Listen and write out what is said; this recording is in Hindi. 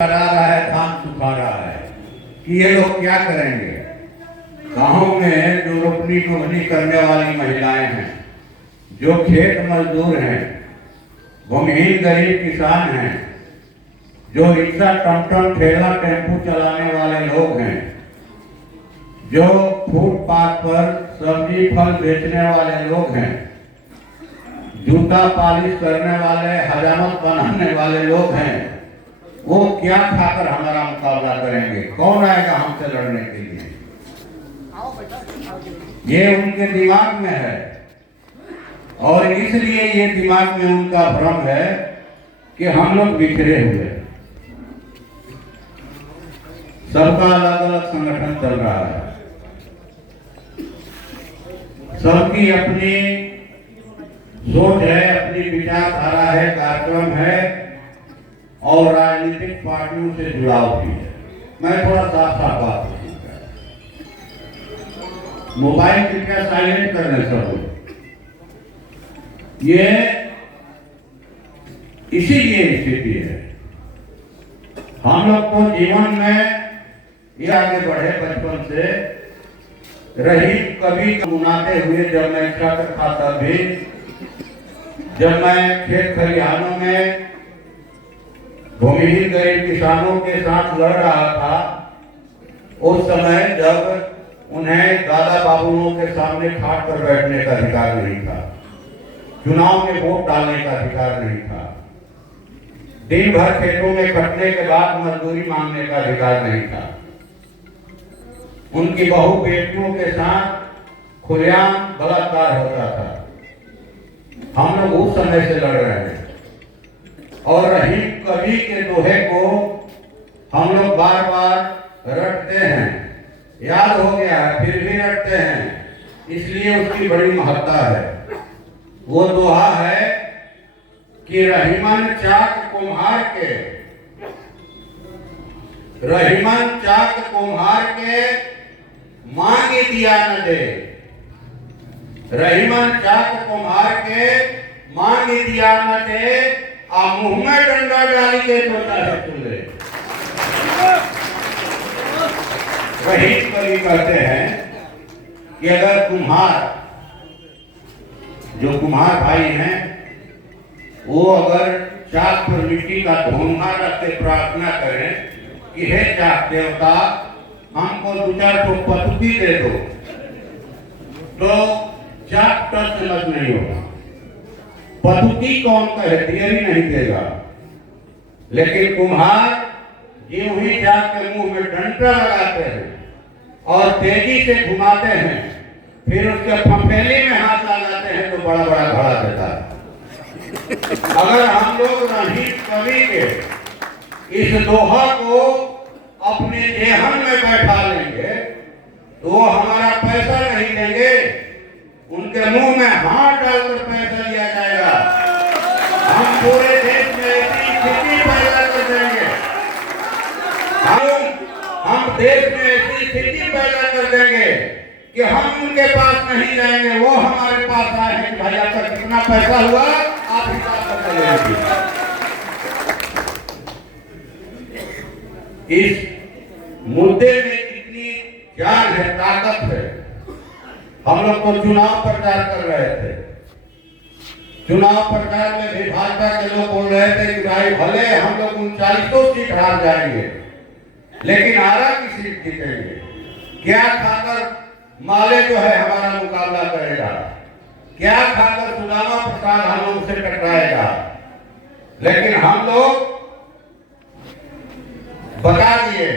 करा रहा है, धान सुखा रहा है कि ये लोग क्या करेंगे। गांव में जो रोपनी टोकनी करने वाली महिलाएं हैं, जो खेत मजदूर हैं, भूमिहीन गरीब किसान हैं, जो रिक्शा टमटम ठेला टेम्पू चलाने वाले लोग हैं, जो फुटपाथ पर सब्जी फल बेचने वाले लोग हैं, जूता पॉलिश करने वाले, हजामत बनाने वाले लोग हैं, वो क्या खाकर हमारा मुकाबला करेंगे? कौन आएगा हमसे लड़ने के लिए? ये उनके दिमाग में है और इसलिए ये दिमाग में उनका भ्रम है कि हम लोग बिखरे हुए, सबका अलग अलग संगठन चल रहा है, सबकी अपनी सोच है, अपनी विचारधारा है, कार्यक्रम है और राजनीतिक पार्टियों से जुड़ाव भी है। मैं थोड़ा साफ साफ बात करूंगा। मोबाइल कृपया साइलेंट कर रहे सब। ये इसीलिए स्थिति है। हम लोग तो जीवन में ये आगे बढ़े बचपन से रही, कभी गुनाते हुए जब मैं छात्र था तब भी, जब मैं खेत खलिहानों में भूमिहीन गरीब किसानों के साथ लड़ रहा था, उस समय जब उन्हें दादा बाबुओं के सामने खाट पर बैठने का अधिकार नहीं था, चुनाव में वोट डालने का अधिकार नहीं था, दिन भर खेतों में खटने के बाद मजदूरी मांगने का अधिकार नहीं था, उनकी बहू बेटियों के साथ खुलेआम बलात्कार होता था। हम लोग उस समय से लड़ रहे हैं और रहीम कवि के दोहे को हम लोग बार बार रटते हैं, याद हो गया है फिर भी रटते हैं, इसलिए उसकी बड़ी महत्ता है। वो दोहा है कि रहीमन चाक कुम्हार के, रहीमन चाक कुम्हार के मांग दिया न दे, रहीमन चाक कुम्हार के मांग दिया न दे, आ मुंह में डंडा डाली के तो चाहे सुन ले। वही कवि कहते हैं कि अगर कुम्हार, जो कुम्हार भाई हैं, वो अगर चाक पर मिट्टी का धोंगा रख के प्रार्थना करें कि हे चाक देवता हमको दो चार ठो पतुकी दे दो, तो चाक टच लग नहीं होगा। पतुकी कौन कहे, दियरी नहीं देगा, लेकिन कुम्हार यूं ही चाक के मुंह में डंडा लगाते हैं और तेजी से घुमाते हैं, फिर उसके फंफेली में हाथ लगाते हैं तो बड़ा बड़ा घड़ा देता है। अगर हम लोग रहीम कवि के इस दोहा को अपने जेहन में बैठा लेंगे तो वो हमारा पैसा नहीं देंगे, उनके मुंह में हाथ डालकर पैसा लिया जाएगा। हम पूरे देश में ऐसी स्थिति पैदा कर देंगे, हम देश में ऐसी स्थिति पैदा कर देंगे कि हम उनके पास नहीं जाएंगे, वो हमारे पास आए कि भाई आपका कितना पैसा हुआ आप हिसाब करके ले। इस मुद्दे में कितनी जान है, ताकत है। हम लोग तो चुनाव प्रचार कर रहे थे, चुनाव प्रचार में भी भाजपा के लोग बोल रहे थे कि भाई भले हम लोग 39 सीट हार जाएंगे लेकिन आरा की सीट जीतेंगे। क्या खाकर माले जो है हमारा मुकाबला करेगा, क्या खाकर सुदामा प्रसाद हम लोग से टकराएगा, लेकिन हम लोग बता दिए